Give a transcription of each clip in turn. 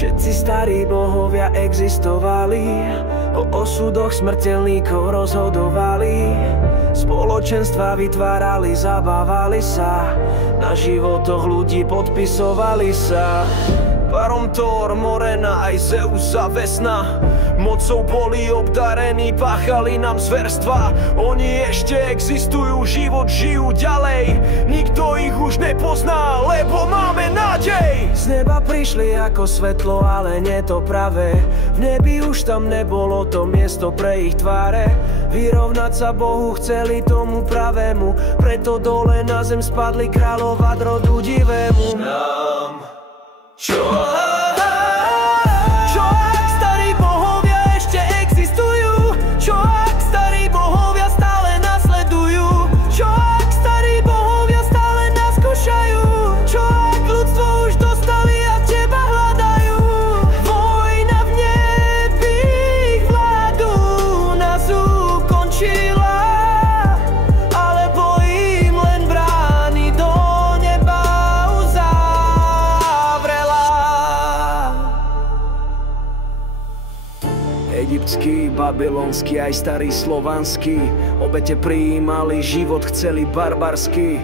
Všetci starí bohovia existovali, o osudoch smrteľníkov rozhodovali. Spoločenstva vytvárali, zabávali sa, na životoch ľudí podpisovali sa. Baron Thor, Morena, aj Zeus a Vesna mocou boli obdarení, páchali nám zverstva. Oni ešte existujú, život žijú ďalej, nikto ich už nepozná, lebo máme nádej. Z neba prišli ako svetlo, ale nie to pravé. V nebi už tam nebolo to miesto pre ich tváre. Vyrovnať sa Bohu chceli tomu pravému, preto dole na zem spadli kráľovať rodu divému. Čo ak starí bohovia ešte existujú? Čo ak starí bohovia stále nasledujú? Čo ak starí bohovia stále nás skúšajú? Čo ak ľudstvo už dostali a teba hľadajú? Vojna v nebi, ich vládu nás ukončila, alebo im len brány do neba egyptský, babylonský, aj starý slovanský. Obete prijímali, život chceli barbarsky.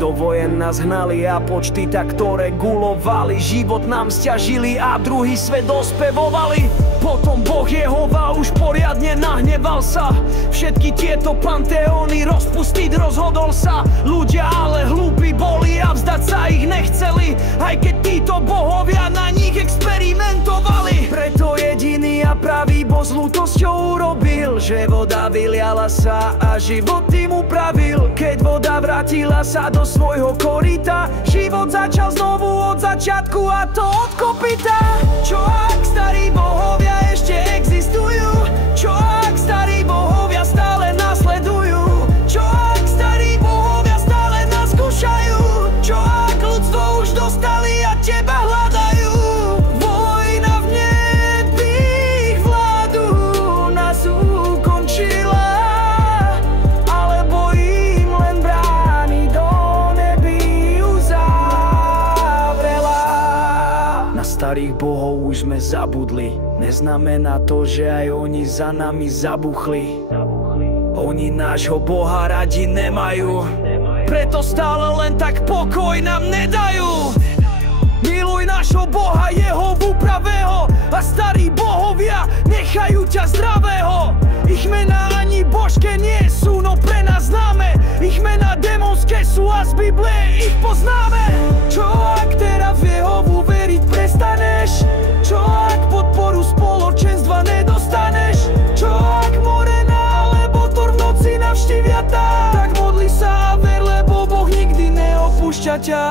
Do vojen nás hnali a počty takto regulovali. Život nám sťažili a druhý svet ospevovali. Potom Boh Jehova už poriadne nahneval sa. Všetky tieto panteóny rozpustiť rozhodol sa. Ľudia ale hlúpi boli a vzdať sa ich nechceli, aj keď títo bohovia na nich experimentovali. Preto jediný a pravý Boh s ľútosťou urobil, že voda vyliala sa a život tým upravil. Keď voda vrátila sa do svojho koryta, život začal znovu od začiatku, a to od kopyta. Čo ak starí bohovia ešte existujú? Čo ak starí bohovia stále nasledujú? Čo ak starí bohovia stále nás skúšajú? Čo ak ľudstvo už dostali a teba hľadajú? Vojna v nebi, ich vládu nás ukončila, alebo im len brány do nebi uzavrela. Na starých bohov už sme zabudli, neznamená to, že aj oni za nami zabuchli. Oni nášho Boha radi nemajú, preto stále len tak pokoj nám nedajú. Miluj nášho Boha, Jehovu pravého, a starí bohovia nechajú ťa zdravého. Ich mená ani božské nie sú, no pre nás známe. Ich mená démonské sú a z Biblie ich poznáme. Čo ak teraz v Jehovu veriť prestaneš? Čo ak podporu spoločenstva nedostaneš? Čo ak Morena alebo Thor v noci navštívia tak modli sa a ver, lebo Boh nikdy neopúšťa ťa.